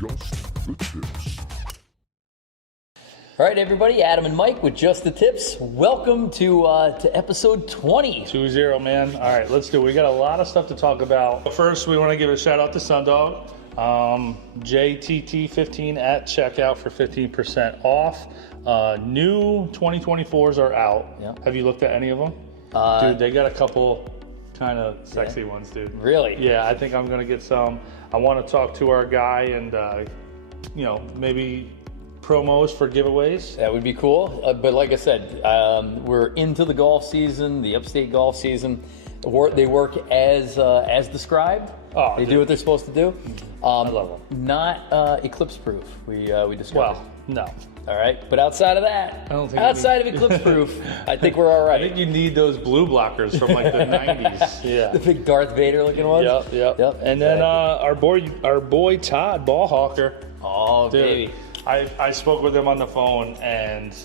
Just the Tips. All right, everybody, Adam and Mike with Just the Tips. Welcome to episode 20. 2-0, man. All right, let's do it. We got a lot of stuff to talk about. First, we want to give a shout out to Sundog. JTT 15 at checkout for 15% off. New 2024s are out. Yep. Have you looked at any of them? Dude, they got a couple kind of sexy ones, dude. Really? Yeah, I think I'm going to get some. I want to talk to our guy and, maybe promos for giveaways. That would be cool. But like I said, we're into the golf season, the upstate golf season. They work as described. Oh, they dude. do what they're supposed to do. I love them. Not eclipse proof. We discovered. Well, no. All right, but outside of that, I don't think outside of eclipse proof, I think we're all right. I think you need those blue blockers from like the 90s. Yeah. The big Darth Vader looking ones. Yep. And then our boy Todd Ballhawker. Oh, Dude, baby. I spoke with him on the phone and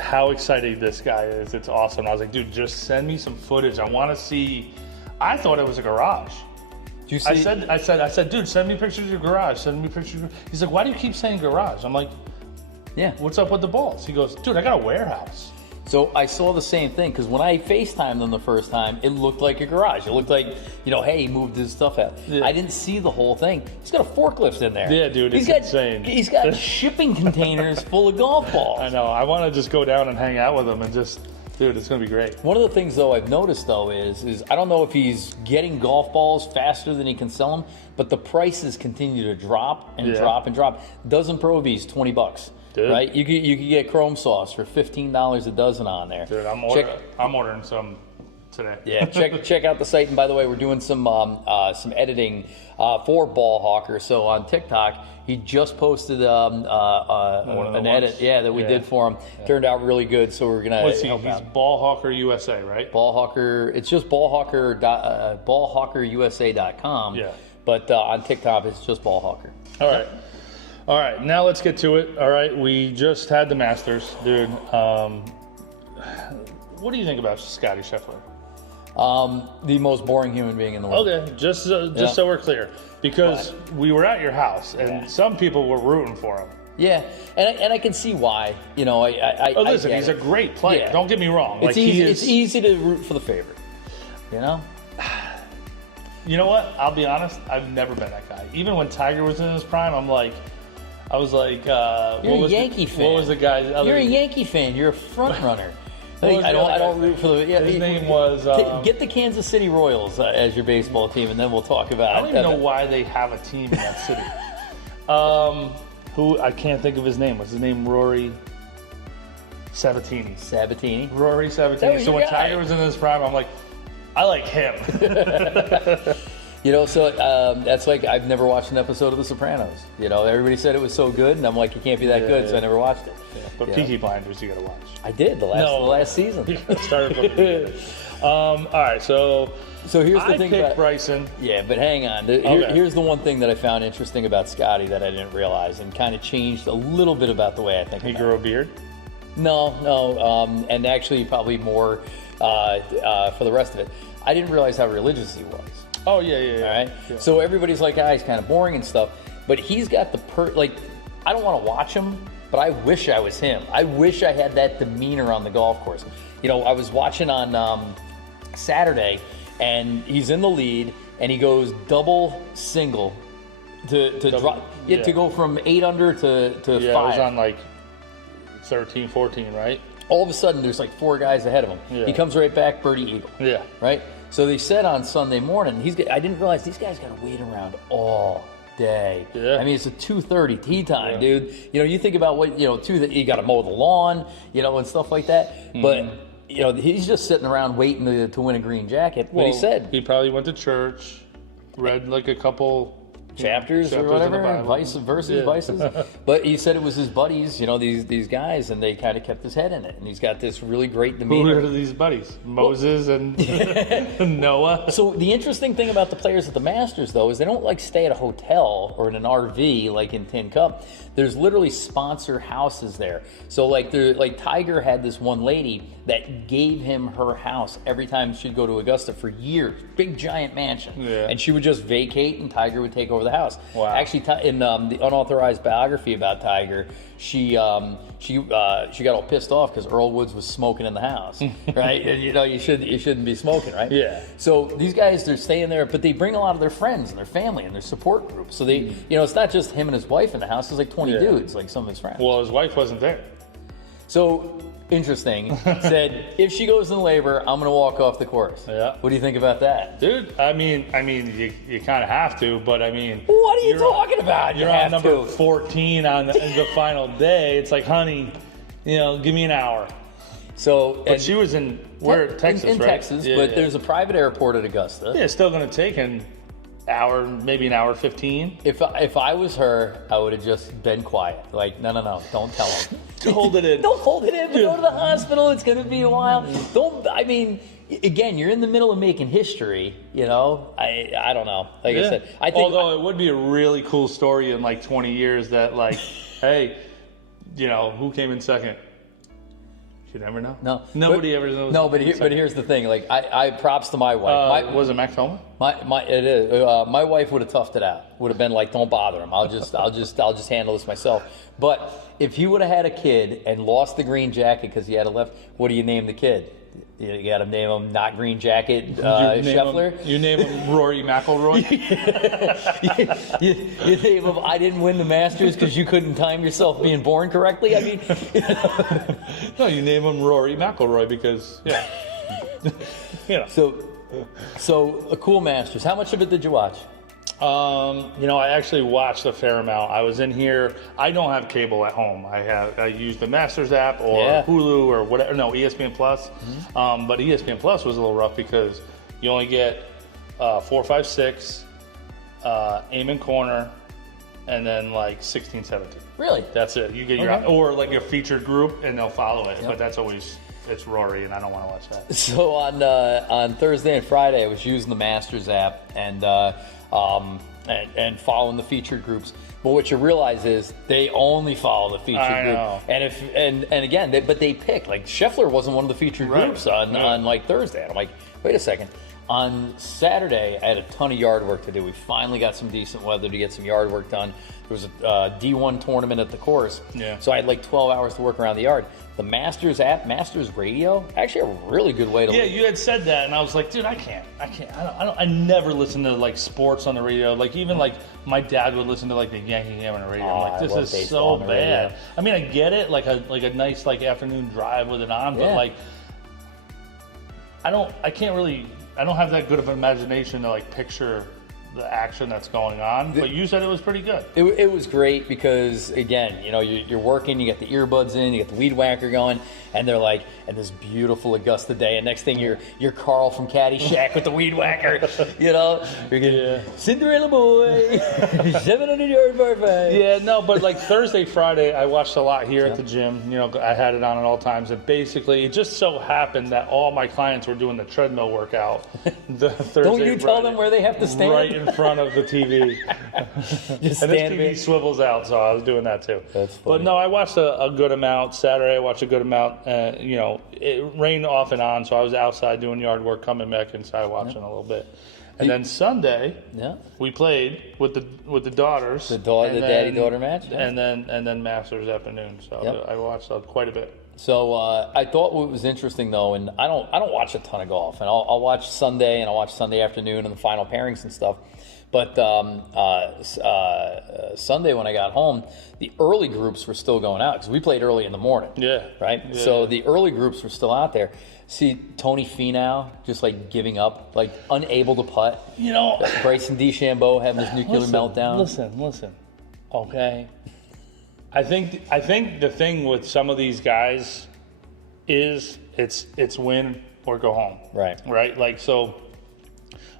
how excited this guy is. It's awesome. I was like, dude, just send me some footage. I want to see. I thought it was a garage. Do you see? I said, dude, send me pictures of your garage. Send me pictures. He's like, why do you keep saying garage? I'm like, Yeah. what's up with the balls? He goes, dude, I got a warehouse. So I saw the same thing because when I FaceTimed them the first time, it looked like a garage. It looked like, hey, he moved his stuff out. Yeah. I didn't see the whole thing. He's got a forklift in there. Yeah, dude, it's insane. He's got shipping containers full of golf balls. I know. I want to just go down and hang out with him and just, dude, it's going to be great. One of the things, though, I've noticed, though, is I don't know if he's getting golf balls faster than he can sell them, but the prices continue to drop and drop and drop. Dozen Pro V's, $20. Dude. Right? You could get Chrome Sauce for $15 a dozen on there. Dude, I'm ordering some today. Yeah, check out the site. And by the way, we're doing some editing for Ballhawker. So on TikTok, he just posted an edit, that we did for him. Turned out really good. So we're gonna What's he? help He's out. Ballhawker USA, right? Ballhawker. It's just ballhawkerusa.com. Yeah. But on TikTok, it's just Ballhawker. All right, now let's get to it. All right, we just had the Masters, dude. What do you think about Scotty Scheffler? The most boring human being in the world. Okay, just so we're clear, because we were at your house and some people were rooting for him. Yeah, and I can see why. Listen, he's a great player. Yeah. Don't get me wrong. It's easy to root for the favorite. You know. You know what? I'll be honest. I've never been that guy. Even when Tiger was in his prime, I was like, You're a Yankee fan. What was the guy's? You're a Yankee fan. You're a front runner. I don't root for the. Yeah, his name was. Get the Kansas City Royals as your baseball team, and then we'll talk about. I don't even know why they have a team in that city. Who I can't think of his name. What's his name? Rory Sabatini. Rory Sabatini. So when Tiger was in his prime, I'm like, I like him. So that's like I've never watched an episode of The Sopranos. Everybody said it was so good, and I'm like, it can't be that good, so I never watched it. Yeah, but Peaky Blinders, you got to watch. I did the last season. Started from the beginning. All right, so here's the thing. I picked Bryson. Yeah, but hang on. Here's the one thing that I found interesting about Scotty that I didn't realize, and kind of changed a little bit about the way I think. He grew a beard. No, and actually probably more for the rest of it. I didn't realize how religious he was. Oh, yeah. All right? Yeah. So everybody's like, he's kind of boring and stuff. But he's got I don't want to watch him, but I wish I was him. I wish I had that demeanor on the golf course. I was watching on Saturday, and he's in the lead, and he goes double single to drop to go from 8 under to 5. Yeah, it was on 13, 14, right? All of a sudden, there's 4 guys ahead of him. Yeah. He comes right back, birdie eagle. Yeah. Right? So they said on Sunday morning, I didn't realize these guys got to wait around all day. Yeah. I mean, it's a 2:30 tee time, dude. You think about what, you got to mow the lawn, and stuff like that. Mm-hmm. But, he's just sitting around waiting to win a green jacket. But he said he probably went to church, read a couple chapters or whatever, vices. But he said it was his buddies, these guys, and they kind of kept his head in it. And he's got this really great demeanor. Who are these buddies? Moses and Noah. So the interesting thing about the players at the Masters, though, is they don't stay at a hotel or in an RV like in Tin Cup. There's literally sponsor houses there. So Tiger had this one lady that gave him her house every time she'd go to Augusta for years. Big giant mansion. Yeah. And she would just vacate and Tiger would take over the the house. Wow. Actually, in the unauthorized biography about Tiger, she got all pissed off because Earl Woods was smoking in the house, right? And you shouldn't be smoking, right? Yeah. So these guys, they're staying there, but they bring a lot of their friends and their family and their support group. So they, it's not just him and his wife in the house. There's like 20 dudes, like some of his friends. Well, his wife wasn't there. So interesting. Said if she goes in labor, I'm gonna walk off the course. Yeah. What do you think about that, dude? I mean, you kind of have to, but I mean, what are you talking about? You're on number 14 on the final day. It's like, honey, give me an hour. So, but she was in Texas, in right? Texas, but there's a private airport at Augusta. Yeah, it's still gonna take an hour, maybe an hour 15. If I was her, I would have just been quiet. Like, no, don't tell him. Hold it in. Don't hold it in, but go to the hospital. It's gonna be a while. Again, you're in the middle of making history. I don't know. Like I said, I think. Although it would be a really cool story in like 20 years that like, hey, who came in second? You never know. No, nobody ever knows. No, but here's the thing. Like, I props to my wife. Was it Max Homa? It is. My wife would have toughed it out. Would have been like, don't bother him. I'll just handle this myself. But if he would have had a kid and lost the green jacket because he had a left, what do you name the kid? You got to name him not green jacket Scheffler. You name him Rory McIlroy. you name him I didn't win the Masters because you couldn't time yourself being born correctly. I mean, no, you name him Rory McIlroy because So a cool Masters. How much of it did you watch? I actually watched a fair amount. I was in here. I don't have cable at home. I use the Masters app or Hulu or whatever. No, ESPN Plus. Mm-hmm. But ESPN Plus was a little rough because you only get 4, 5, 6, aim and corner, and then like 16, 17. Really? That's it. You get or like a featured group and they'll follow it. Yep. But that's always. It's Rory, and I don't want to watch that. So on Thursday and Friday, I was using the Masters app and following the featured groups. But what you realize is they only follow the featured group. And again, they pick. Like Scheffler wasn't one of the featured groups on like Thursday. And I'm like, wait a second. On Saturday, I had a ton of yard work to do. We finally got some decent weather to get some yard work done. There was a D1 tournament at the course. Yeah. So I had like 12 hours to work around the yard. The Masters app, Masters Radio, actually a really good way to. Yeah, you had said that, and I was like, dude, I can't. I never listen to like sports on the radio. Like even like my dad would listen to like the Yankee game on the radio. I'm like, this is so bad. I mean, I get it, like a nice like afternoon drive with it on, but like, I don't have that good of an imagination to like picture the action that's going on, but you said it was pretty good. It was great because, again, you're working, you get the earbuds in, you get the weed whacker going, and they're like, and this beautiful Augusta day, and next thing you're Carl from Caddyshack with the weed whacker, you're getting Cinderella boy, 700-yard par five. Yeah, no, but like Thursday, Friday, I watched a lot here at the gym. I had it on at all times, and basically, it just so happened that all my clients were doing the treadmill workout. The Thursday, Don't you tell them where they have to stand? Right in front of the TV. And this TV swivels out, so I was doing that too. That's funny. But no, I watched a good amount. Saturday, I watched a good amount. It rained off and on, so I was outside doing yard work, coming back inside watching a little bit. And then Sunday, we played with the daughters. The daddy-daughter match? Yeah. And then Masters afternoon. So I watched quite a bit. So I thought what was interesting though, and I don't watch a ton of golf, and I'll watch Sunday and I'll watch Sunday afternoon and the final pairings and stuff. But Sunday when I got home, the early groups were still going out because we played early in the morning. Yeah. Right. Yeah. So the early groups were still out there. See Tony Finau just like giving up, like unable to putt. Bryson DeChambeau having this nuclear meltdown. Listen. Okay. I think the thing with some of these guys is it's win or go home. Right. Like so,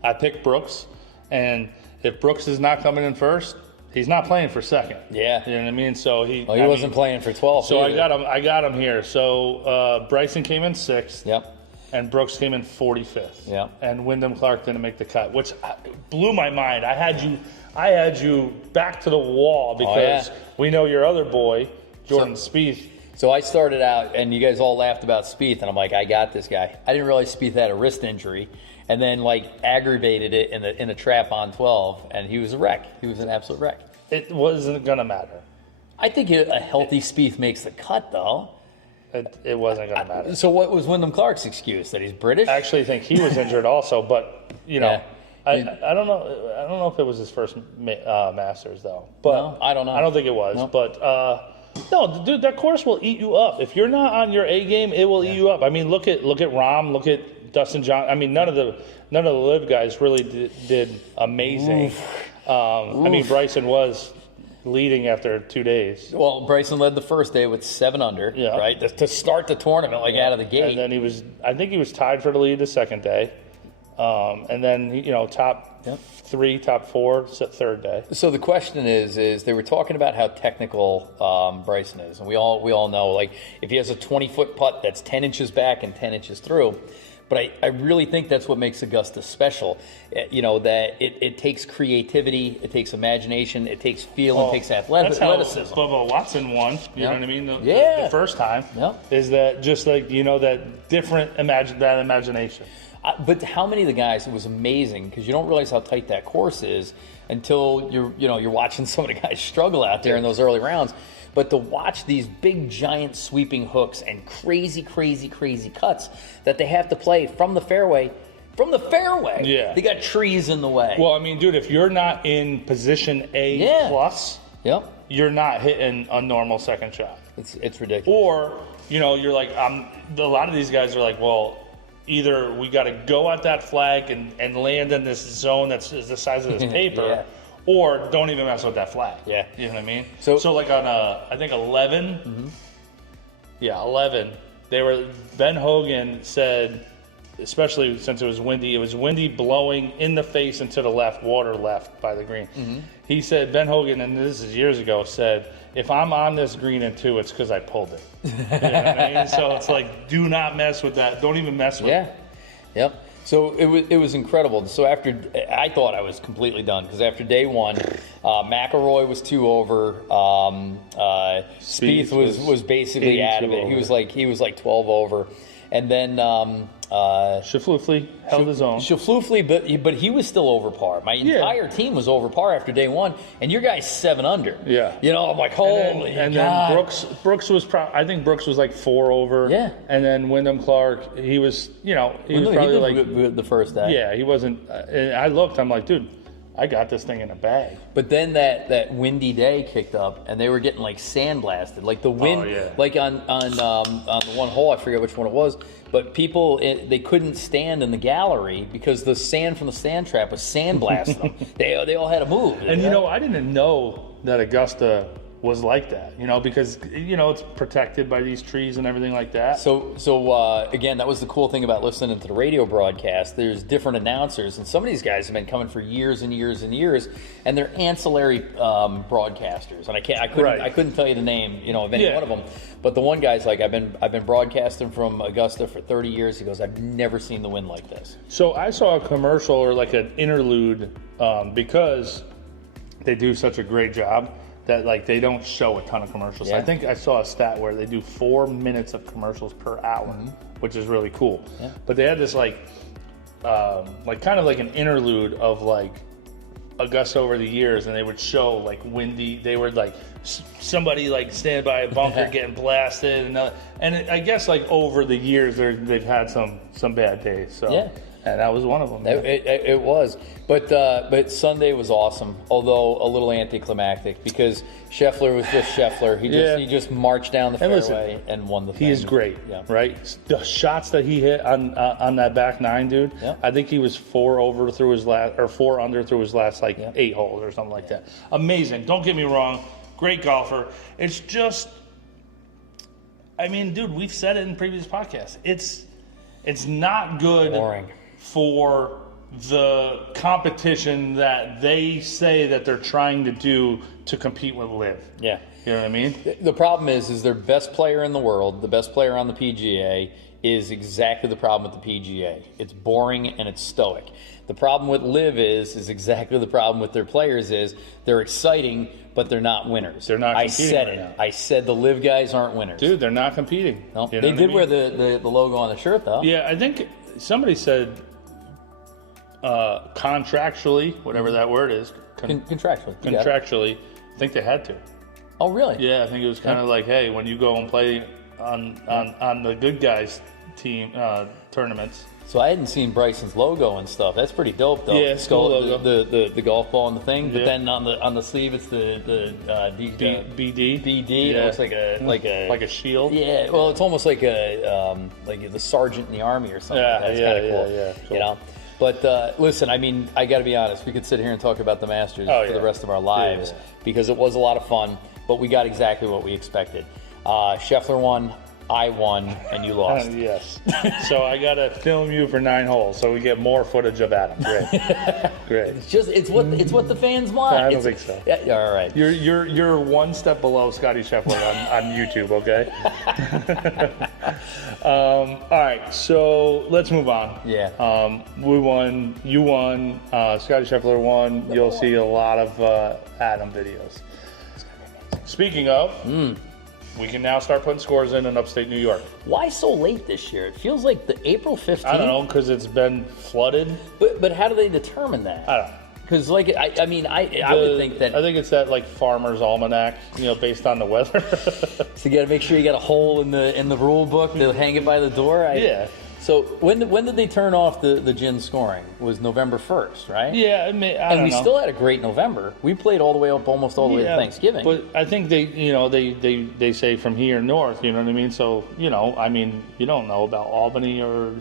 I picked Brooks, and if Brooks is not coming in first, he's not playing for second. Yeah. You know what I mean? So he wasn't playing for 12. So either. I got him here. So Bryson came in 6th. Yep. And Brooks came in 45th. Yep. And Wyndham Clark didn't make the cut, which blew my mind. I had you back to the wall because we know your other boy, Jordan Spieth. So I started out, and you guys all laughed about Spieth, and I'm like, I got this guy. I didn't realize Spieth had a wrist injury. and then like aggravated it in a trap on 12, and he was a wreck. He was an absolute wreck. It wasn't gonna matter. I think a healthy Spieth makes the cut, though. It wasn't gonna matter. So what was Wyndham Clark's excuse? That he's British? I actually think he was injured also, but you know. Yeah. I don't know. I don't know if it was his first Masters though. But No, I don't know. I don't think it was. No. But no, dude, that course will eat you up. If you're not on your A game, it will eat you up. I mean, look at Rahm, look at Dustin Johnson. I mean, none of the live guys really did amazing. I mean, Bryson was leading after 2 days. Well, Bryson led the first day with 7 under, Yeah. right? To start the tournament, like out of the gate. And then I think he was tied for the lead the second day. And then, you know, top 3, top 4, third day. So the question is they were talking about how technical Bryson is, and we all know, like, if he has a 20-foot putt that's 10 inches back and 10 inches through. But I really think that's what makes Augusta special. You know, that it takes creativity, it takes imagination, it takes feel, it takes athleticism. That's how Bubba Watson won. You know what I mean? The first time. Yep. Is that just like, you know, that different imagination. But how many of the guys? It was amazing because you don't realize how tight that course is until you're watching some of the guys struggle out there in those early rounds. But to watch these big, giant sweeping hooks and crazy, crazy, crazy cuts that they have to play from the fairway. Yeah. They got trees in the way. Well, I mean, dude, if you're not in position A plus, you're not hitting a normal second shot. It's ridiculous. Or, you know, you're like, a lot of these guys are like, well, either we got to go at that flag and land in this zone that's the size of this paper, or don't even mess with that flag. Yeah. You know what I mean? So like on, I think 11, 11, Ben Hogan said, especially since it was windy blowing in the face and to the left, water left by the green. He said, Ben Hogan, and this is years ago, said, if I'm on this green in 2, it's because I pulled it. You know what I mean? So it's like, do not mess with that. Don't even mess with it. Yep. So it was incredible. So I thought I was completely done because after day 1, McIlroy was 2 over. Spieth was basically out of it. He was like 12 over, and then Schauffele held his own. Schauffele, but he was still over par. My entire team was over par after day 1, and your guy's 7 under. Yeah. You know, I'm like, holy and God. then Brooks was I think Brooks was like 4 over. Yeah. And then Wyndham Clark, he was, you know, he was probably did like good the first day. Yeah, he wasn't. And I looked, I'm like, dude, I got this thing in a bag. But then that windy day kicked up, and they were getting like sandblasted, like the wind, like on the one hole, I forget which one it was. But people, they couldn't stand in the gallery because the sand from the sand trap was sandblasting them. They all had to move. And you know, I didn't know that Augusta was like that, you know, because, you know, it's protected by these trees and everything like that. So again, that was the cool thing about listening to the radio broadcast. There's different announcers, and some of these guys have been coming for years and years and years, and they're ancillary broadcasters. And I couldn't tell you the name, you know, of any one of them. But the one guy's like, I've been broadcasting from Augusta for 30 years. He goes, I've never seen the wind like this. So I saw a commercial or like an interlude because they do such a great job that like they don't show a ton of commercials. Yeah. I think I saw a stat where they do 4 minutes of commercials per hour, which is really cool. Yeah. But they had this like kind of like an interlude of like Augusta over the years, and they would show like windy. They were like somebody like standing by a bunker getting blasted, and I guess like over the years they've had some bad days. So Yeah. And that was one of them. It was, but Sunday was awesome, although a little anticlimactic because Scheffler was just Scheffler. He just marched down the fairway and won the thing. He is great, right? The shots that he hit on that back 9, dude. Yeah. I think he was 4 under through his last like 8 holes or something like that. Amazing. Don't get me wrong, great golfer. It's just, I mean, dude, we've said it in previous podcasts. It's not good. Boring. For the competition that they say that they're trying to do to compete with LIV. Yeah. You know what I mean? The problem is their best player in the world, the best player on the PGA, is exactly the problem with the PGA. It's boring and it's stoic. The problem with LIV is exactly the problem with their players is they're exciting, but they're not winners. They're not competing. I said it. Now. I said the LIV guys aren't winners. Dude, they're not competing. No, they did wear the logo on the shirt, though. Yeah, I think somebody said contractually, whatever that word is, Contractually. contractually, I think they had to. Oh, really? Yeah, I think it was kind of like, hey, when you go and play on the good guys team tournaments. So I hadn't seen Bryson's logo and stuff. That's pretty dope, though. Yeah, it's cool logo. The golf ball and the thing. But Yeah. then on the sleeve, it's the BD. BD. Yeah. It looks like a shield. Yeah, well, it's almost like the sergeant in the army or something. Yeah, That's yeah, kind of cool. yeah, cool. You know. But listen, I mean, I got to be honest. We could sit here and talk about the Masters for the rest of our lives because it was a lot of fun. But we got exactly what we expected. Scheffler won. I won, and you lost. Yes. So I gotta film you for 9 holes, so we get more footage of Adam. Great. It's what the fans want. I don't think so. Yeah, all right. You're one step below Scotty Scheffler on YouTube, okay? All right, so let's move on. Yeah. We won. You won. Scotty Scheffler won. You'll see a lot of Adam videos. Speaking of. We can now start putting scores in upstate New York. Why so late this year? It feels like the April 15th. I don't know, because it's been flooded. But how do they determine that? I don't know. Because I would think that. I think it's that like Farmer's Almanac, based on the weather. So you got to make sure you got a hole in the rule book to hang it by the door. Yeah. So when did they turn off the gin scoring? It was November 1st, right? Yeah, I don't know. And we still had a great November. We played all the way up, almost all the way to Thanksgiving. But I think they say from here north, you know what I mean? So, you don't know about Albany or,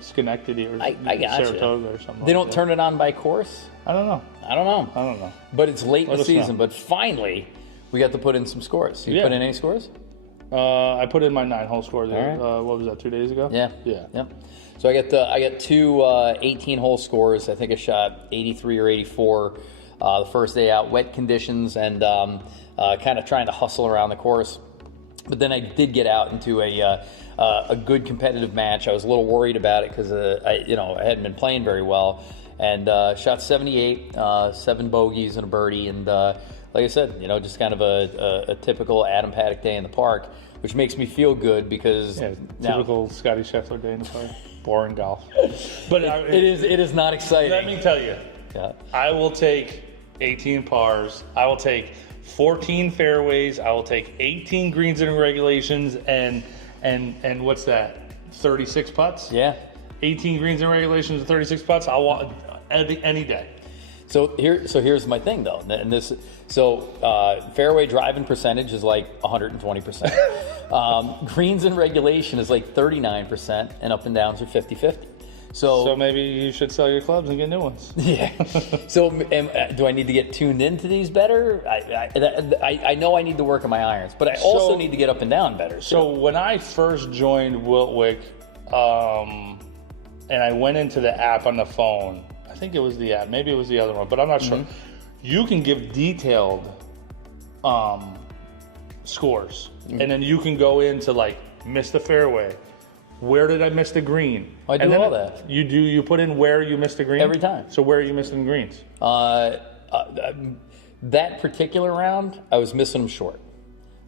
Schenectady or Saratoga or something. They don't turn it on by course? I don't know. I don't know. But it's late in the season. But finally, we got to put in some scores. You put in any scores? I put in my 9-hole score there. Right. What was that, 2 days ago? Yeah. So I got two 18-hole scores. I think I shot 83 or 84 the first day out. Wet conditions and kind of trying to hustle around the course. But then I did get out into a good competitive match. I was a little worried about it because I hadn't been playing very well, and shot 78, 7 bogeys and a birdie, and like I said, just kind of a typical Adam Paddock day in the park, which makes me feel good because typical Scotty Scheffler day in the park. Boring golf, but it is not exciting. Let me tell you, I will take 18 pars. I will take 14 fairways. I will take 18 greens and regulations, and what's that? 36 putts. Yeah, 18 greens and regulations and 36 putts. I'll want any day. So here's my thing though, and fairway driving percentage is like 120%. Greens in regulation is like 39%, and up and downs are 50-50. So maybe you should sell your clubs and get new ones. Yeah. So do I need to get tuned into these better? I know I need to work on my irons, but I also need to get up and down better. So when I first joined Wiltwick, and I went into the app on the phone. I think it was the app. Maybe it was the other one, but I'm not sure. You can give detailed scores, and then you can go into like miss the fairway. Where did I miss the green? I do all that. You put in where you missed the green every time. So where are you missing greens? That particular round, I was missing them short,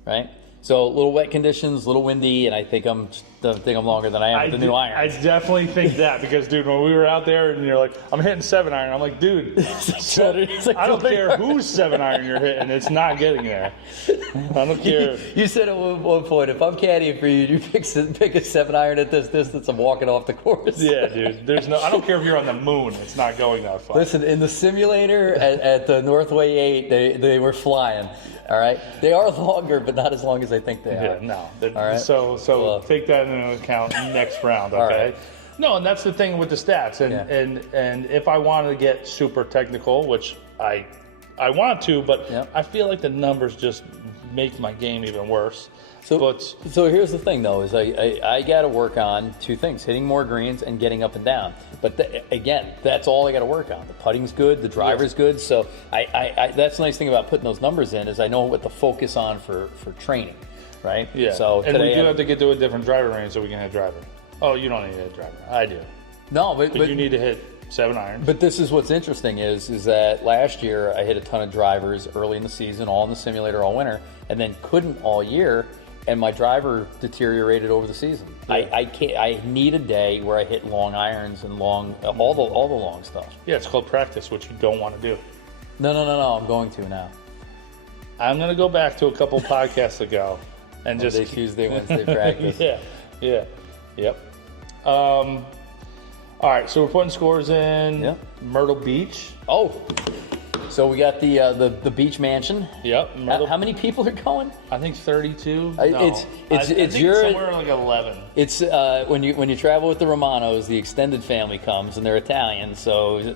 right? So a little wet conditions, a little windy, and I think I'm longer than I am with the new iron. I definitely think that because, dude, when we were out there and you're like, I'm hitting 7-iron, I'm like, dude, I don't care whose 7-iron you're hitting, it's not getting there. I don't care. You said at one point, if I'm caddying for you, you pick a 7-iron at this distance, I'm walking off the course. Yeah, dude. I don't care if you're on the moon, it's not going that far. Listen, in the simulator at the Northway 8, they were flying. All right, they are longer, but not as long as I think they are. Yeah, no. All right. So take that into account next round, okay? Right. No, and that's the thing with the stats, and if I wanted to get super technical, which I want to, but I feel like the numbers just make my game even worse. So here's the thing, though, is I got to work on two things: hitting more greens and getting up and down. But again, that's all I got to work on. The putting's good, the driver's good. So that's the nice thing about putting those numbers in is I know what to focus on for training, right? Yeah. So and we do have to get to a different driver range so we can hit driver. Oh, you don't need to hit driver. I do. No, but you need to hit 7-irons. But this is what's interesting is that last year I hit a ton of drivers early in the season, all in the simulator all winter, and then couldn't all year. and my driver deteriorated over the season. Yeah. I can't. I need a day where I hit long irons and all the long stuff. Yeah, it's called practice, which you don't want to do. No. I'm going to now. I'm going to go back to a couple podcasts ago and Monday, just Tuesday, Wednesday practice. Yep. All right, so we're putting scores in Yep. Myrtle Beach. Oh, so we got the beach mansion. Yep. How many people are going? I think 32. I think somewhere like 11. It's when you travel with the Romanos, the extended family comes and they're Italian, so So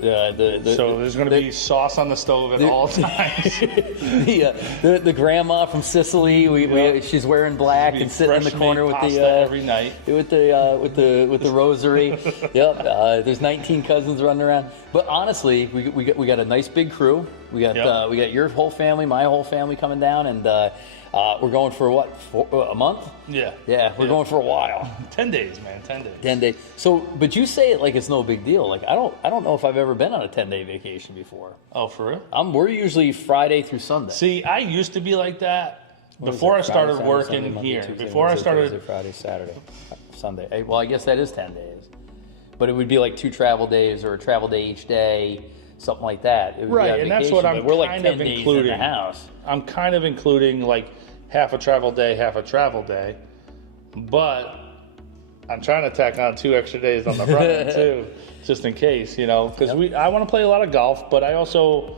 there's going to be sauce on the stove at all times. the grandma from Sicily, she's wearing black and sitting in the corner with the every night with the rosary. Yep. There's 19 cousins running around. But honestly, we got a nice big crew. We got your whole family, my whole family coming down, and we're going for a month? Yeah. Yeah, we're going for a while. 10 days, man. 10 days. 10 days. So, but you say it like it's no big deal. Like I don't know if I've ever been on a 10-day vacation before. Oh, for real? We're usually Friday through Sunday. See, I used to be like that Before I started working here. Tuesday, Before Wednesday, I started Thursday, Friday, Saturday, Sunday. Well, I guess that is 10 days. But it would be like 2 travel days or a travel day each day, something like that. It would Right, be and that's what I'm we're like kind 10 of days including. in the house. I'm kind of including like half a travel day, but I'm trying to tack on 2 extra days on the front end too, just in case, because I want to play a lot of golf, but I also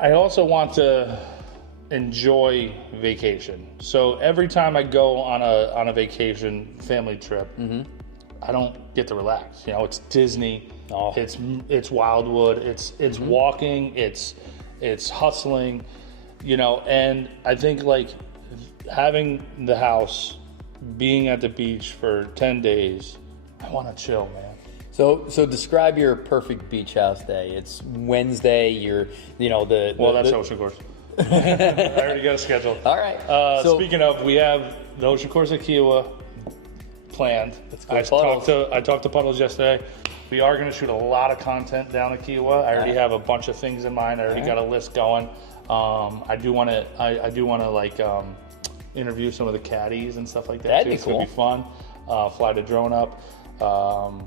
want to enjoy vacation. So every time I go on a vacation family trip, I don't get to relax. It's Disney, it's Wildwood, it's walking, it's hustling, and I think like having the house, being at the beach for 10 days, I want to chill, man. So describe your perfect beach house day. It's Wednesday. That's Ocean Course. I already got a schedule. All right. Speaking of, we have the Ocean Course at Kiowa planned. I talked to Puddles yesterday. We are going to shoot a lot of content down at Kiowa. I already have a bunch of things in mind. I already got a list going. I do want to interview some of the caddies and stuff like that. That'd be It's cool. going to be fun. Fly the drone up.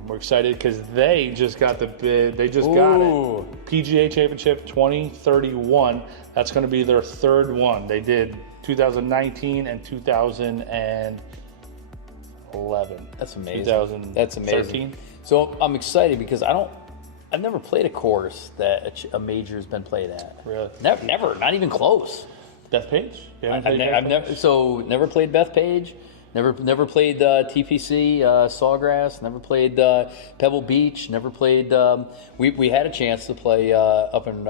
We're excited because they just got the bid. They just got it. PGA Championship 2031. That's going to be their 3rd one. They did 2019 and 2011. That's amazing. 2013. That's amazing. So I'm excited because I've never played a course that a major's been played at. Really? Never, not even close. Bethpage? Never played Bethpage. Never played TPC, Sawgrass. Never played Pebble Beach. Never played. We had a chance to play up in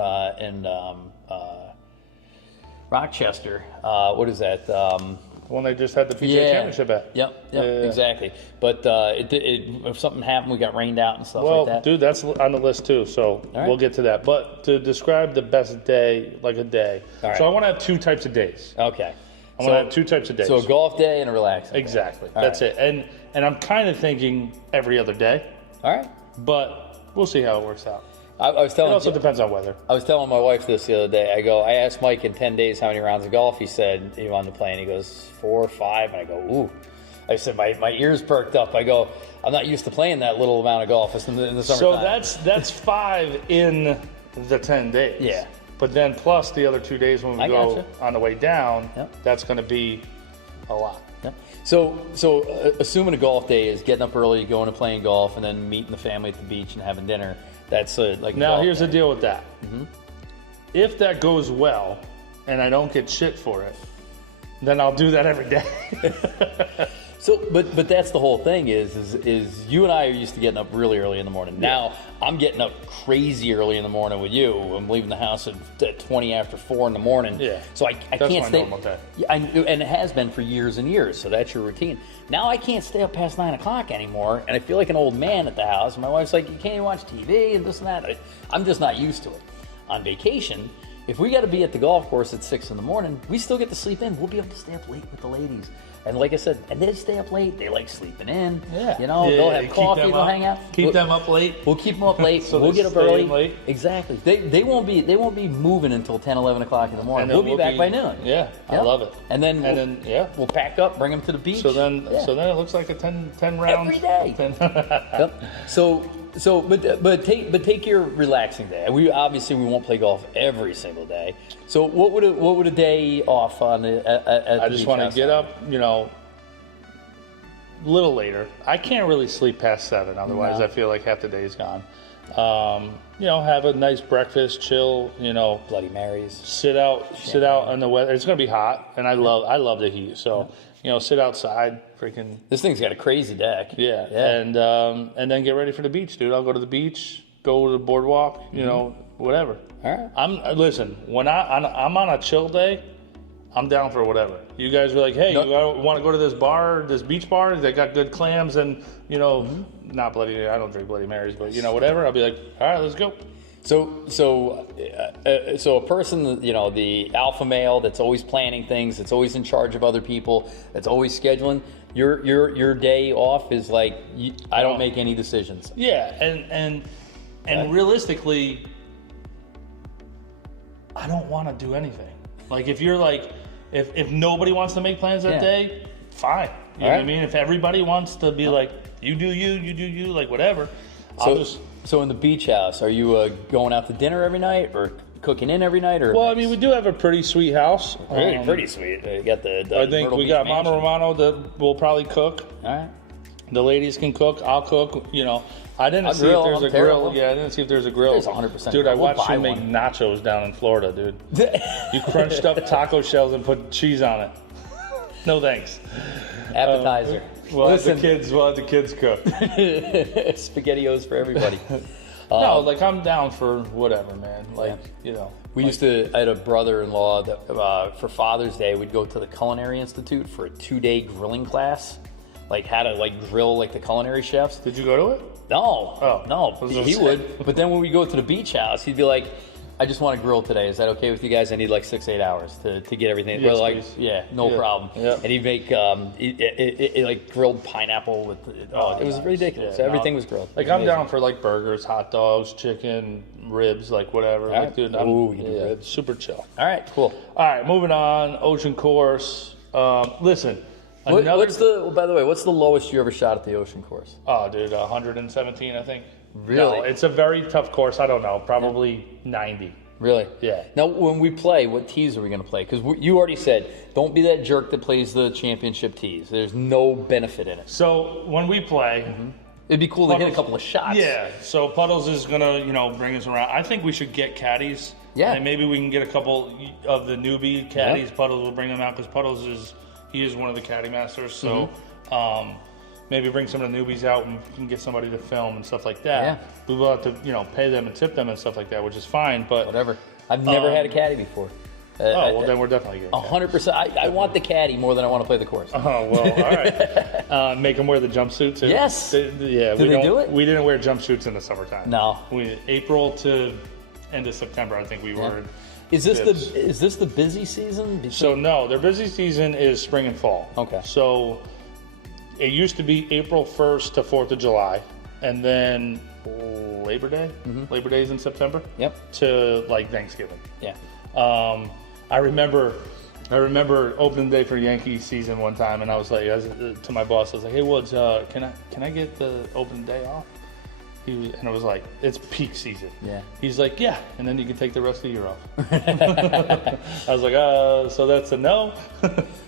Rochester. What is that? The one they just had the PGA Championship at. Yep, exactly. But if something happened, we got rained out and stuff Well, like that. dude, that's on the list too, so we'll get to that. But to describe the best day, like a day. All right. So I want to have 2 types of days. Okay. I want to have 2 types of days. So a golf day and a relaxing day. Exactly. All That's right. it. And I'm kind of thinking every other day, All right. but we'll see how it works out. I was It telling also depends on weather. I was telling my wife this the other day. I asked Mike in 10 days how many rounds of golf he said he wanted to play, and he goes 4 or 5, and I go, ooh. I said my ears perked up. I go, I'm not used to playing that little amount of golf in the summertime. So that's 5 in the 10 days. Yeah. But then plus the other 2 days when we go gotcha. on the way down, Yep. that's going to be a lot. Yeah. So assuming a golf day is getting up early, going to playing golf, and then meeting the family at the beach and having dinner. That's like. Now here's the deal with that. If that goes well, and I don't get shit for it, then I'll do that every day. So, but that's the whole thing is you and I are used to getting up really early in the morning. Now I'm getting up crazy early in the morning with you. I'm leaving the house at 20 after 4 in the morning. Yeah. So I That's can't my stay. normal day. Yeah, and it has been for years and years. So that's your routine. Now I can't stay up past 9 o'clock anymore, and I feel like an old man at the house. And my wife's like, "You can't even watch TV and this and that." I'm just not used to it. On vacation, if we got to be at the golf course at 6 in the morning, we still get to sleep in. We'll be able to stay up late with the ladies. And like I said, and they stay up late. They like sleeping in. Yeah. They'll have coffee. They'll hang out. Keep them up late. We'll keep them up late. So we'll get up early. Late. Exactly. They won't be moving until 10, 11 o'clock in the morning. We'll be back by noon. Yeah, I love it. And then we'll pack up, bring them to the beach. So then it looks like a 10 rounds every day. Yep. But take your relaxing day. We won't play golf every single day. So what would a day off on at the I just want to get up, a little later. I can't really sleep past 7, otherwise I feel like half the day is gone. Have a nice breakfast, chill, Bloody Marys. Sit out in the weather. It's gonna be hot, and I love the heat. So, sit outside, freaking. This thing's got a crazy deck. Yeah. And then get ready for the beach, dude. I'll go to the beach, go to the boardwalk, whatever. All right. Listen, when I'm on a chill day, I'm down for whatever. You guys are like, hey, you want to go to this beach bar? They got good clams and, not Bloody, I don't drink Bloody Marys, but, whatever. I'll be like, all right, let's go. So a person, the alpha male that's always planning things, that's always in charge of other people, that's always scheduling, your day off is like, I don't make any decisions. Yeah, and realistically, I don't want to do anything. Like, if you're like, if nobody wants to make plans that day, fine. You know what I mean? If everybody wants to be like, you do you, like whatever. So in the beach house, are you going out to dinner every night or cooking in every night? Or well, I mean, we do have a pretty sweet house. Pretty sweet. You got the I think Myrtle we Beach got mansion. Mama Romano that will probably cook. All right. The ladies can cook. I'll cook. I didn't see if there's a grill. Yeah, I didn't see if there's a grill. There's 100%. Dude, I watched you make nachos down in Florida, dude. You crunched up taco shells and put cheese on it. No thanks. Appetizer. We'll have the kids cook. SpaghettiOs for everybody. No, like I'm down for whatever, man. Like, We used to, I had a brother-in-law that for Father's Day, we'd go to the Culinary Institute for a 2-day grilling class. Like how to grill the culinary chefs. Did you go to it? No. No. He would. But then when we go to the beach house, he'd be like, I just want to grill today. Is that okay with you guys? I need 6-8 hours to get everything. Yes, please. No problem. Yeah. And he'd make grilled pineapple with. It was ridiculous. Yeah, Everything was grilled. I'm down for burgers, hot dogs, chicken, ribs, whatever. Right. Dude, you can do ribs. Super chill. All right, cool. All right, moving on. Ocean course. Listen. By the way, what's the lowest you ever shot at the ocean course? Oh, dude, 117, I think. Really? No, it's a very tough course. I don't know, probably 90. Really? Yeah. Now, when we play, what tees are we going to play? Because you already said, don't be that jerk that plays the championship tees. There's no benefit in it. So when we play, it'd be cool to hit a couple of shots. Yeah. So Puddles is gonna, bring us around. I think we should get caddies. Yeah. And maybe we can get a couple of the newbie caddies. Yeah. Puddles will bring them out because Puddles is one of the caddy masters. So. Maybe bring some of the newbies out and we can get somebody to film and stuff like that. Yeah. We will have to, pay them and tip them and stuff like that, which is fine. But whatever. I've never had a caddy before. Then we're definitely getting 100%. I want the caddy more than I want to play the course. Oh, well, all right. Make them wear the jumpsuits. Yes. Did they do it? We didn't wear jumpsuits in the summertime. No. April to end of September, I think we were. Is this the busy season? So no, their busy season is spring and fall. Okay. So it used to be April 1st to 4th of July, and then Labor Day. Labor Day is in September. Yep. To Thanksgiving. Yeah. I remember opening day for Yankee season one time, and I was like, to my boss, I was like, "Hey Woods, can I get the opening day off?" And I was like, "It's peak season." Yeah. He's like, "Yeah," and then you can take the rest of the year off. I was like, so that's a no.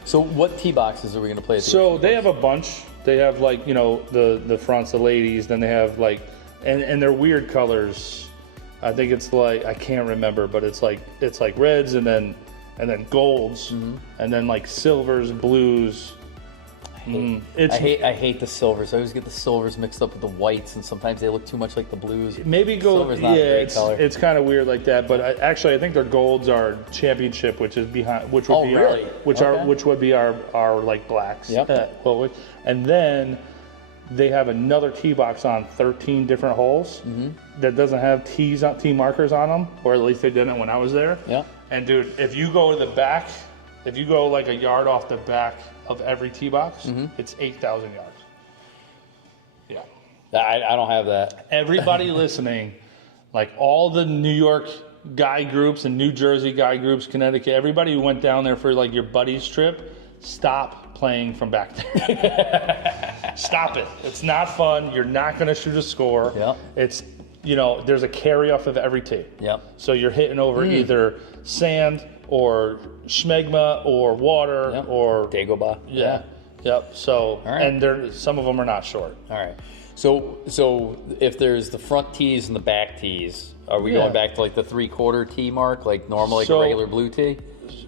So what tee boxes are we going to play? So they have a bunch. They have the fronts, the ladies. Then they have and they're weird colors. I think it's I can't remember, but it's like reds and then golds and then silvers, blues. I hate the silvers. I always get the silvers mixed up with the whites, and sometimes they look too much like the blues. Maybe silver's not a great color. It's kind of weird like that. But I think their golds are championship, which is behind, which would which would be our blacks. Yep. And then they have another tee box on 13 different holes that doesn't have tee markers on them, or at least they didn't when I was there. Yeah. And dude, if you go to the back, if you go like a yard off the back of every tee box, it's 8,000 yards. Yeah. I don't have that. Everybody listening, like all the New York guy groups and New Jersey guy groups, Connecticut, everybody who went down there for like your buddy's trip, stop playing from back there. Stop it. It's not fun. You're not going to shoot a score. Yep. It's, you know, there's a carry off of every tee. Yep. So you're hitting over either sand or schmegma or water or Dagobah. Yeah. Yep. So, right. and some of them are not short. All right. So if there's the front tees and the back tees, are we going back to like the 3/4 tee mark, like normal, like a regular blue tee?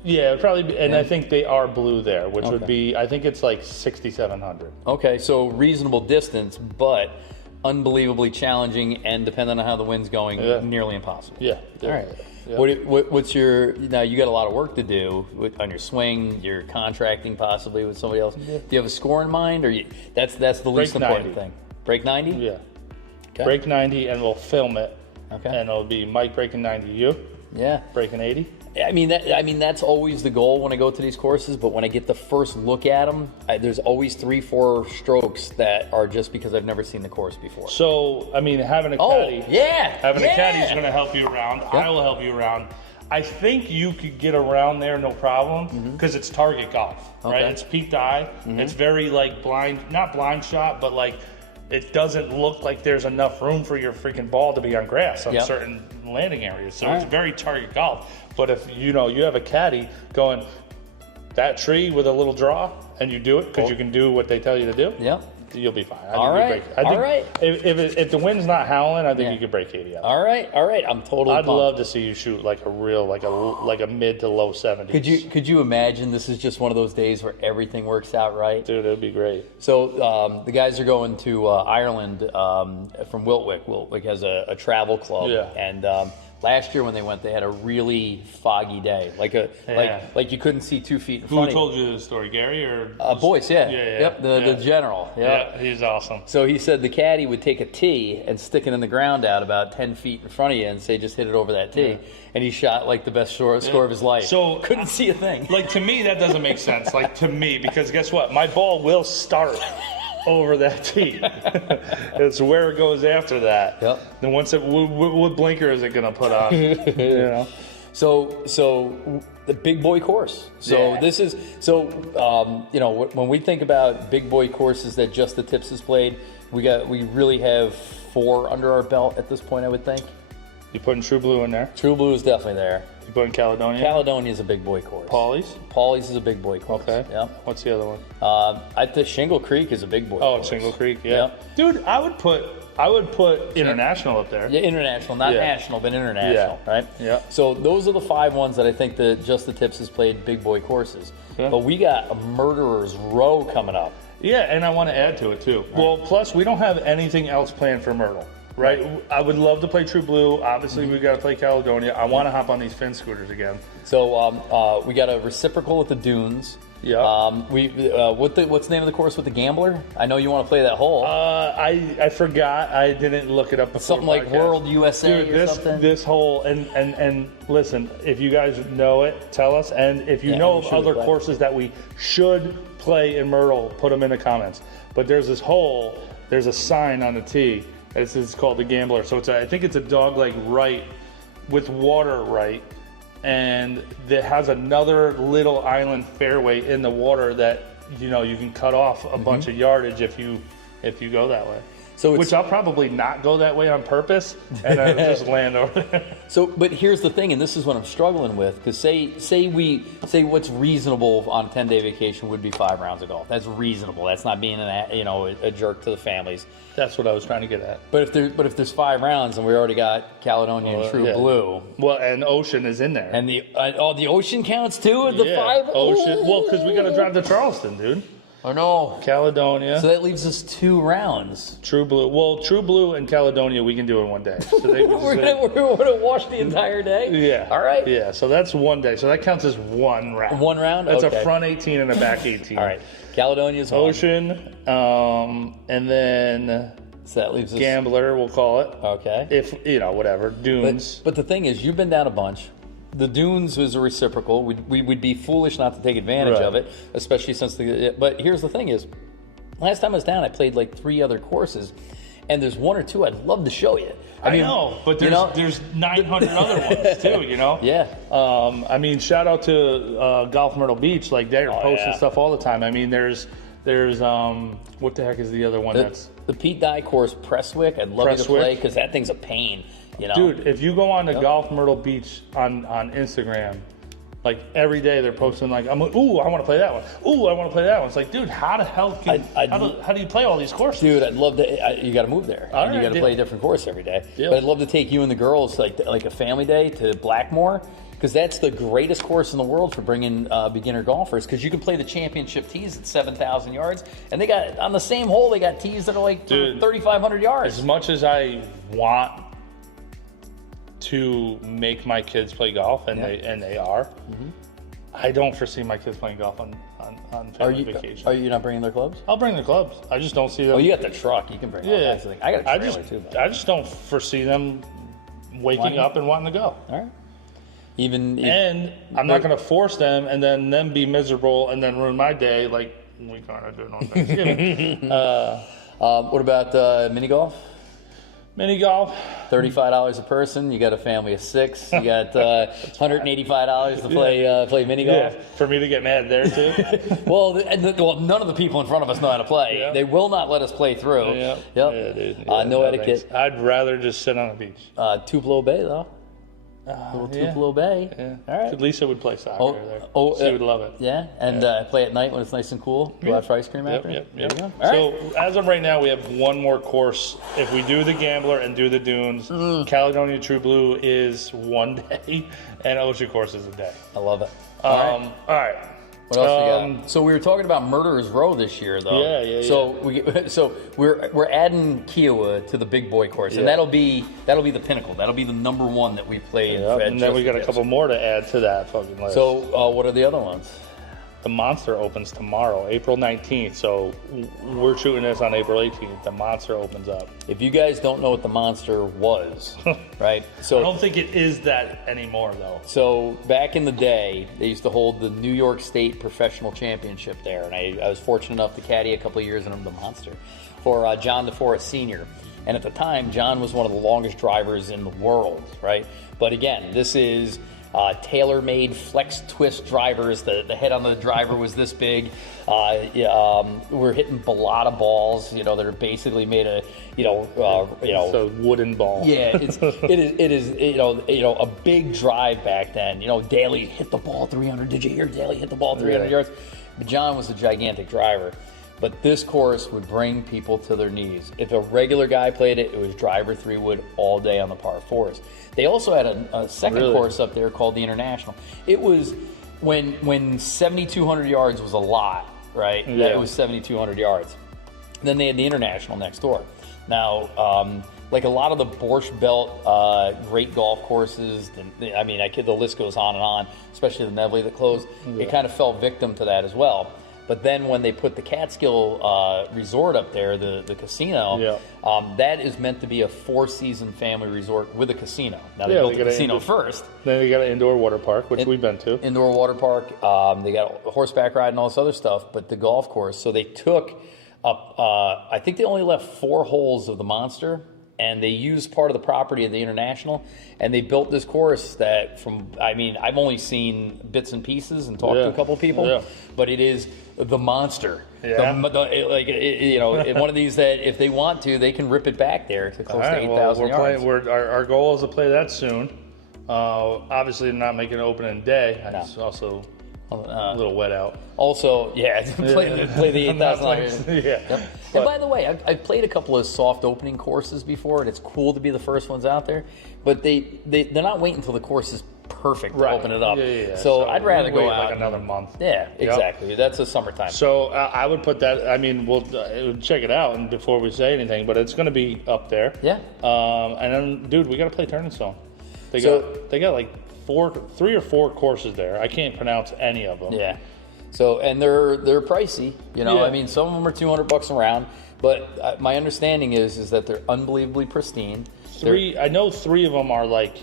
Yeah, it'd probably be, and I think they are blue there, which would be, I think it's like 6,700. Okay, so reasonable distance, but unbelievably challenging, and depending on how the wind's going, nearly impossible. Yeah. All right. Yeah. What's your, now you got a lot of work to do on your swing, you're contracting possibly with somebody else. Do you have a score in mind, or that's the least important thing? Break 90? Yeah. Okay. Break 90, and we'll film it. Okay. And it'll be Mike breaking 90, you breaking 80. I mean that's always the goal when I go to these courses. But when I get the first look at them, there's always 3-4 strokes that are just because I've never seen the course before. So I mean, having a caddy, a caddy is going to help you around. Yep. I will help you around. I think you could get around there no problem because it's target golf, right? It's peaked eye. It's very like not blind shot, but like it doesn't look like there's enough room for your freaking ball to be on grass on certain landing areas. So it's very target golf. But if you have a caddy going that tree with a little draw and you do it because you can do what they tell you to do, you'll be fine. I think if the wind's not howling, I think you could break 80 out. All right. I'm totally. I'd love to see you shoot like a real like a mid to low 70s. Could you imagine this is just one of those days where everything works out right? Dude, it'd be great. So the guys are going to Ireland from Wiltwick. Wiltwick has a travel club, and last year when they went, they had a really foggy day, like you couldn't see 2 feet in front of you. Who told you the story, Gary or Boyce? Yep, the general. Yeah, he's awesome. So he said the caddy would take a tee and stick it in the ground out about 10 feet in front of you and say, just hit it over that tee. And he shot like the best score of his life. So couldn't see a thing. Like to me, that doesn't make sense. Like to me, because guess what? My ball will start over that tee. It's where it goes after that. Yep. Then once what blinker is it going to put on? You know. So the big boy course. So this is when we think about big boy courses that Just the Tips has played, we really have 4 under our belt at this point, I would think. You putting True Blue in there? True Blue is definitely there. You putting Caledonia? Caledonia is a big boy course. Paulie's is a big boy course. Okay. Yeah. What's the other one? I think Shingle Creek is a big boy course. Shingle Creek, yeah. Dude, I would put international up there. Yeah, international, not national, but international, right? Yeah. So those are the 5 ones that I think that Just the Tips has played big boy courses. Yeah. But we got a murderer's row coming up. Yeah, and I want to add to it too. Right. Well, plus we don't have anything else planned for Myrtle. Right. I would love to play True Blue. Obviously, we got to play Caledonia. I want to hop on these Finn scooters again. So we got a reciprocal at the Dunes. Yeah. What's the name of the course with the Gambler? I know you want to play that hole. I forgot. I didn't look it up before. Something like World USA. Dude, or something. This hole and listen. If you guys know it, tell us. And if you know of other courses that we should play in Myrtle, put them in the comments. But there's this hole. There's a sign on the tee. This is called the Gambler. So I think it's a dog-leg right with water right, and it has another little island fairway in the water that you can cut off a bunch of yardage if you go that way. Which I'll probably not go that way on purpose, and I'll just land over there. But here's the thing, and this is what I'm struggling with, because say what's reasonable on a 10-day vacation would be 5 rounds of golf. That's reasonable. That's not being a jerk to the families. That's what I was trying to get at. But if there's 5 rounds and we already got Caledonia and True Blue, well, and Ocean is in there, and the Ocean counts too. The 5 Ocean. Well, because we got to drive to Charleston, dude. I know. Caledonia. So that leaves us 2 rounds. True Blue. Well, True Blue and Caledonia we can do in one day. So they we're gonna wash the entire day? Yeah. All right. Yeah, so that's one day. So that counts as 1 round. 1 round? That's okay. a front 18 and a back 18. All right. Caledonia's Ocean, and then so that leaves us Gambler, we'll call it. Okay. If, whatever. Dunes. But the thing is, you've been down a bunch. The Dunes was a reciprocal. We would be foolish not to take advantage of it, especially since but here's the thing is, last time I was down, I played like 3 other courses, and there's 1 or 2 I'd love to show you. I know, but there's 900 other ones too, Yeah. I mean, shout out to Golf Myrtle Beach. Like, they're posting stuff all the time. I mean, there's what the heck is the other one that's... The Pete Dye course, Presswick. I'd love you to play because that thing's a pain, Dude, if you go on to Golf Myrtle Beach on Instagram, like every day they're posting like, ooh, I want to play that one. Ooh, I want to play that one. It's like, dude, how the hell how do you play all these courses? Dude, I'd love to. You got to move there. All and you right, got to play a different course every day. Yeah. But I'd love to take you and the girls like a family day to Blackmore, because that's the greatest course in the world for bringing beginner golfers, because you can play the championship tees at 7,000 yards, and they got on the same hole they got tees that are like 3,500 yards. As much as I want to make my kids play golf, and they are, I don't foresee my kids playing golf on family vacation. Are you not bringing their clubs? I'll bring the clubs. I just don't see them. Oh, you got the truck. You can bring all kinds of things. I got a trailer too. I just don't foresee them waking up and wanting to go. All right. And I'm not going to force them and then them be miserable and then ruin my day like we kind of did on Thanksgiving. What about mini golf? Mini golf, $35 a person. You got a family of 6. You got $185 to play mini golf. Yeah, for me to get mad there too. Well, none of the people in front of us know how to play. Yeah. They will not let us play through. Yep. Yeah, dude. No etiquette. I'd rather just sit on a beach. Tupelo Bay though. Tupelo Bay. Yeah. All right. Lisa would play soccer there. She would love it. Yeah, and play at night when it's nice and cool. Go out for ice cream after. Yep. There you go. So as of right now, we have 1 more course. If we do the Gambler and do the Dunes, Caledonia True Blue is 1 day, and Ocean Course is a day. I love it. All right. What else we got? So we were talking about Murderers Row this year, though. Yeah. So we're adding Kiowa to the big boy course, and that'll be the pinnacle. That'll be the number 1 that we played. And then we got a couple more to add to that fucking list. So what are the other ones? The Monster opens tomorrow, April 19th. So we're shooting this on April 18th. The Monster opens up. If you guys don't know what the Monster was, right? So I don't think it is that anymore, though. So back in the day, they used to hold the New York State Professional Championship there, and I was fortunate enough to caddy a couple of years in the Monster for John DeForest Sr. And at the time, John was one of the longest drivers in the world, right? But again, this is tailor-made flex twist drivers. The head on the driver was this big. We're hitting balata balls, that are basically made of, So wooden ball. Yeah, it is a big drive back then. Daly hit the ball 300. Did you hear Daly hit the ball 300 yards? But John was a gigantic driver. But this course would bring people to their knees. If a regular guy played it, it was driver 3-wood all day on the par 4s. They also had a second course up there called the International. It was when 7,200 yards was a lot, right? Yeah. It was 7,200 yards. Then they had the International next door. Now, like a lot of the Borscht Belt great golf courses, the list goes on and on, especially the Nevele that closed. It kind of fell victim to that as well. But then when they put the Catskill Resort up there, the casino, that is meant to be a 4-season family resort with a casino. Now they built the casino first. Then they got an indoor water park, which we've been to. Indoor water park. They got horseback ride and all this other stuff, but the golf course. So they took up, I think they only left 4 holes of the Monster, and they used part of the property of the International, and they built this course that I've only seen bits and pieces and talked to a couple people, but it is the Monster. Yeah. One of these that if they want to, they can rip it back there to close to 8,000 yards. Our goal is to play that soon. Obviously not making an opening day. It's also a little wet out. Also, play the 8,000. Yeah. And by the way, I've played a couple of soft opening courses before, and it's cool to be the first ones out there. But they're not waiting until the course is perfect to open it up. Yeah. So I'd rather go out like another month. Yeah, exactly. That's a summertime. So I would put that. I mean, we'll check it out and before we say anything, but it's going to be up there. Yeah. And then, dude, we got to play Turning Stone. They got like 3 or 4 courses there. I can't pronounce any of them. Yeah. So and they're pricey. You know, Yeah. I mean, some of them are $200 a round, but my understanding is that they're unbelievably pristine. I know 3 of them are like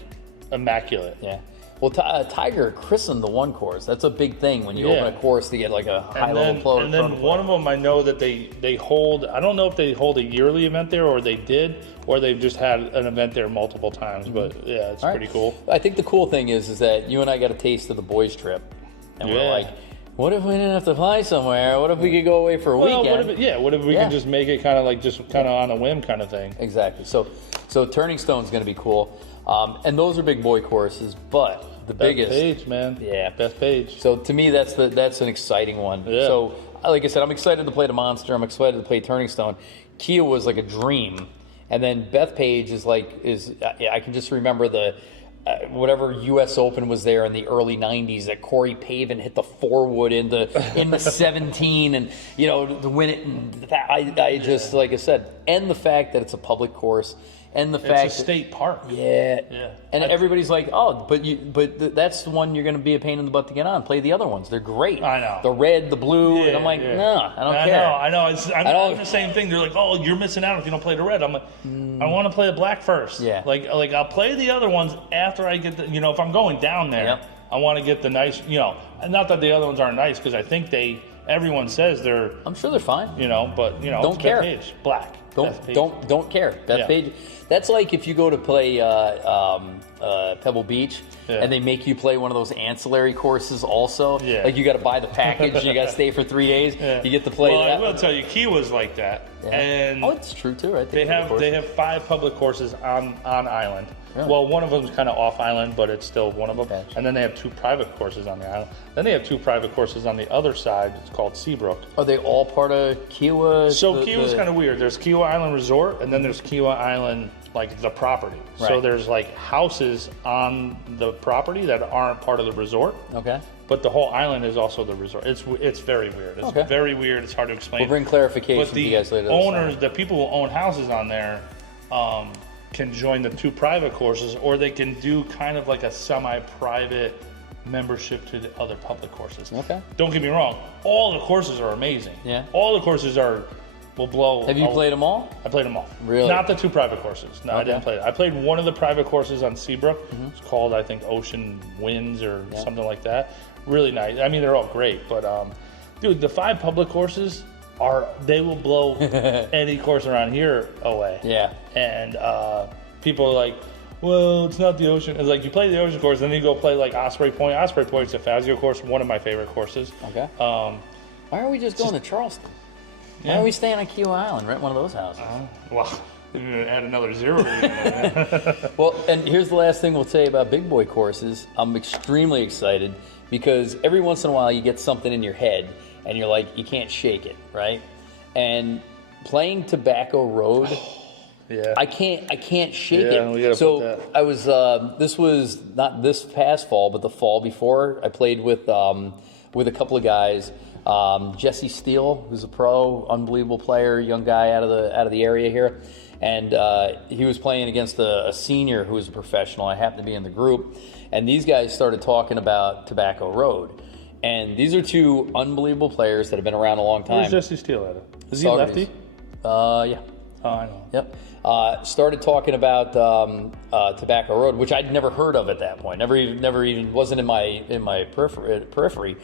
immaculate. Yeah. Well, Tiger christened the one course. That's a big thing when you open a course to get like a high-level pro. And then one of them, I know that they hold. I don't know if they hold a yearly event there, or they did, or they've just had an event there multiple times. But yeah, it's pretty cool. I think the cool thing is that you and I got a taste of the boys' trip, and we're like, what if we didn't have to fly somewhere? What if we could go away for a weekend? What if we could just make it kind of like just kind of on a whim kind of thing? Exactly. So Turning Stone's going to be cool, and those are big boy courses, but the biggest Page, man. Yeah, Beth Page. So to me, that's an exciting one. Yeah. So like I said, I'm excited to play the Monster. I'm excited to play Turning Stone. Kia was like a dream, and then Beth Page is I can just remember the whatever U.S. Open was there in the early '90s that Corey Pavin hit the 4-wood in the 17, and you know to win it. And I just like I said, and the fact that it's a public course. And the fact it's a state park. Yeah. And everybody's like, oh, but that's the one you're going to be a pain in the butt to get on. Play the other ones; they're great. I know the red, the blue, and I'm like, no, I don't care. I know. I'm the same thing. They're like, oh, you're missing out if you don't play the red. I'm like, I want to play the black first. Yeah. Like I'll play the other ones after I get the. You know, if I'm going down there, I want to get the nice. You know, and not that the other ones aren't nice because I think everyone says they're. I'm sure they're fine. You know, but you know, don't care. Page, black. Don't care. Beth Page. That's like if you go to play Pebble Beach and they make you play one of those ancillary courses also. Yeah. Like you got to buy the package, you got to stay for 3 days. You get to play well, that. I will tell you, Kiwa's like that. Yeah. And it's true too, right? They have 5 public courses on island. Really? Well, one of them is kind of off island, but it's still one of them. Okay. And then they have 2 private courses on the island. Then they have 2 private courses on the other side. It's called Seabrook. Are they all part of Kiwa? So Kiwa's kind of weird. There's Kiwa Island Resort, and then there's Kiwa Island, like the property. Right. So there's like houses on the property that aren't part of the resort. Okay. But the whole island is also the resort. It's very weird. It's very weird. It's hard to explain. We'll bring clarification to you guys later. The people who own houses on there, can join the 2 private courses, or they can do kind of like a semi-private membership to the other public courses. Okay. Don't get me wrong. All the courses are amazing. Yeah. All the courses will blow. Have you played them all? I played them all. Really? Not the 2 private courses. No, I didn't play it. I played one of the private courses on Seabrook. It's called, I think, Ocean Winds or something like that. Really nice. I mean, they're all great, but dude, the 5 public courses they will blow any course around here away. Yeah. And people are like, well, it's not the ocean. It's like you play the ocean course, then you go play like Osprey Point. Osprey Point's a Fazio course, one of my favorite courses. Okay. Why aren't we just going to Charleston? Why are we staying on Kiwa Island? Rent one of those houses. Well, you're gonna add another 0. Well, and here's the last thing we'll say about big boy courses. I'm extremely excited because every once in a while you get something in your head and you're like, you can't shake it, right? And playing Tobacco Road, I can't shake it. We gotta put that. I was. This was not this past fall, but the fall before. I played with a couple of guys. Jesse Steele, who's a pro, unbelievable player, young guy out of the area here, and he was playing against a senior who was a professional. I happened to be in the group, and these guys started talking about Tobacco Road. And these are 2 unbelievable players that have been around a long time. Where's Jesse Steele at? Is he Saugerties. lefty? Yeah. Oh, I know. Yep. Started talking about Tobacco Road, which I'd never heard of at that point. Never even wasn't in my periphery.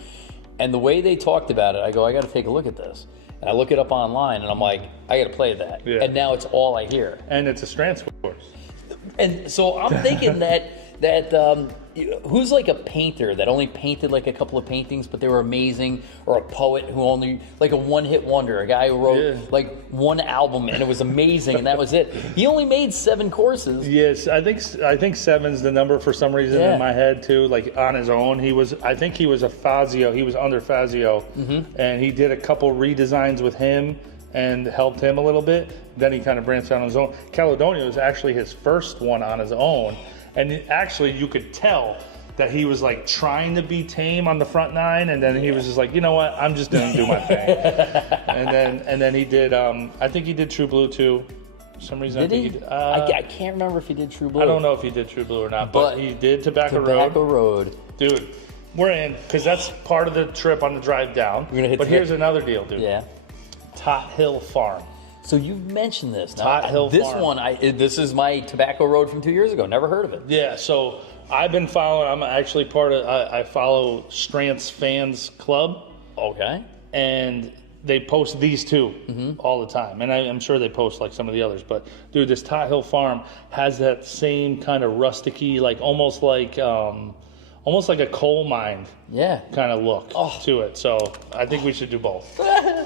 And the way they talked about it, I go, I got to take a look at this. And I look it up online, and I'm like, I got to play that. Yeah. And now it's all I hear. And it's a Strands course. And so I'm thinking that who's like a painter that only painted like a couple of paintings, but they were amazing, or a poet who only like a one-hit wonder, a guy who wrote like one album and it was amazing and that was it. He only made 7 courses. Yes, I think 7's the number for some reason in my head too. Like on his own, I think he was a Fazio. He was under Fazio, and he did a couple redesigns with him and helped him a little bit. Then he kind of branched out on his own. Caledonia was actually his first one on his own. And actually, you could tell that he was like trying to be tame on the front nine, and then he was just like, you know what, I'm just gonna do my thing. and then he did. I think he did True Blue too. For some reason, Did I think he? he did. I can't remember if he did True Blue. I don't know if he did True Blue or not, but he did Tobacco Road. Dude, we're in because that's part of the trip on the drive down. We're gonna hit but here's another deal, dude. Yeah. Tot Hill Farm. So you've mentioned this. Now, Tot Hill this Farm. one, this is my Tobacco Road from 2 years ago. Never heard of it. Yeah, so I've been following. I'm actually part of. I follow Strantz Fans Club. Okay. And they post these two all the time, and I'm sure they post like some of the others. But dude, this Tot Hill Farm has that same kind of rusticy, like almost like a coal mine, kind of look to it. So I think we should do both.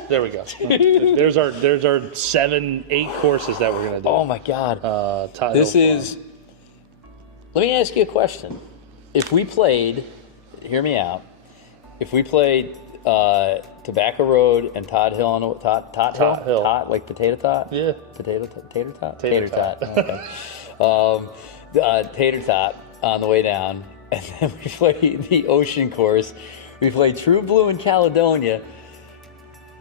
There we go. There's our 7-8 courses that we're gonna do. Oh my God. Tot This Hill is. Let me ask you a question. If we played, hear me out. If we played Tobacco Road and Tot Hill on Tot Hill, Tot like potato tot. Yeah. Tater tot. Tater tot. Okay. Tater tot on the way down, and then we play the Ocean Course. We play True Blue in Caledonia.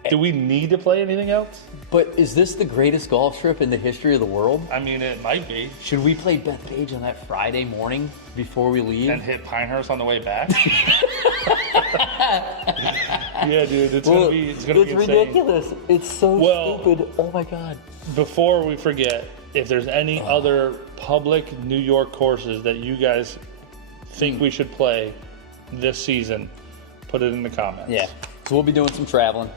Do we need to play anything else? But is this the greatest golf trip in the history of the world? I mean, it might be. Should we play Bethpage on that Friday morning before we leave? And hit Pinehurst on the way back? Yeah, dude, it's gonna be insane. It's ridiculous. It's so stupid. Oh my God. Before we forget, if there's any other public New York courses that you guys think we should play this season, put it in the comments. Yeah. So we'll be doing some traveling.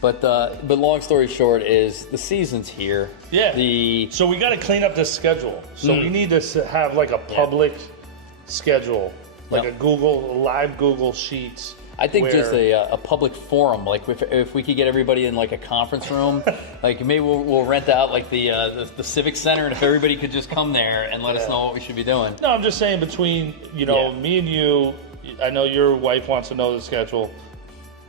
But long story short is the season's here. Yeah. So we got to clean up this schedule. So we need to have like a public schedule, like a live Google Sheets. I think just a public forum, like if we could get everybody in like a conference room, like maybe we'll rent out like the Civic Center, and if everybody could just come there and let us know what we should be doing. No, I'm just saying between me and you. I know your wife wants to know the schedule.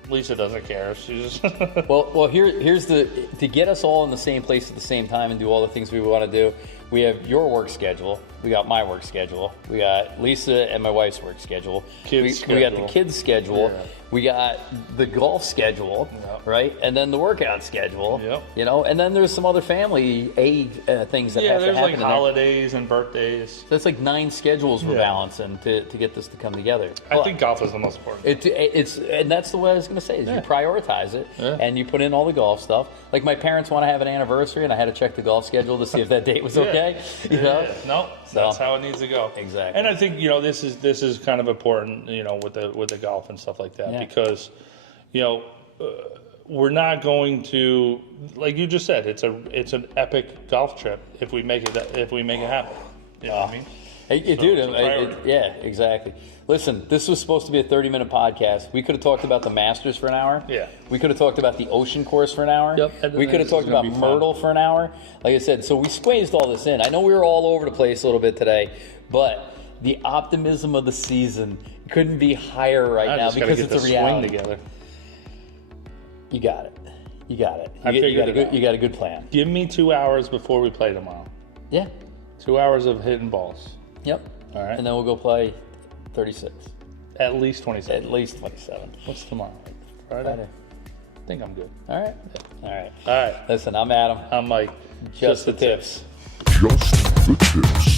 Lisa doesn't care. She's just well. Here's to get us all in the same place at the same time and do all the things we want to do. We have your work schedule. We got my work schedule. We got Lisa and my wife's work schedule. We got the kids' schedule. Yeah. We got the golf schedule, right? And then the workout schedule. Yep. You know, and then there's some other family aid things that have to happen. Yeah, there's like holidays and birthdays. So that's like 9 schedules we're balancing to get this to come together. I think golf is the most important. And that's the way I was going to say is you prioritize it and you put in all the golf stuff. Like my parents want to have an anniversary, and I had to check the golf schedule to see if that date was okay. You know? No, that's how it needs to go. Exactly. And I think this is kind of important, with the golf and stuff like that, because we're not going to, like you just said, it's an epic golf trip if we make it happen. You know what I mean? Yeah, exactly. Listen, this was supposed to be a 30-minute podcast. We could have talked about the Masters for an hour. Yeah. We could have talked about the Ocean Course for an hour. Yep. We could have talked about Myrtle for an hour. Like I said, so we squeezed all this in. I know we were all over the place a little bit today, but the optimism of the season couldn't be higher right now because it's a reality. Swing together. You got it. You got it. You got a good plan. Give me 2 hours before we play tomorrow. Yeah. 2 hours of hitting balls. Yep. All right. And then we'll go play 36. At least 27. At least 27. What's tomorrow? Friday? I think I'm good. All right. Yeah. All right. All right. Listen, I'm Adam. I'm Mike. Just the tips. Just the tips.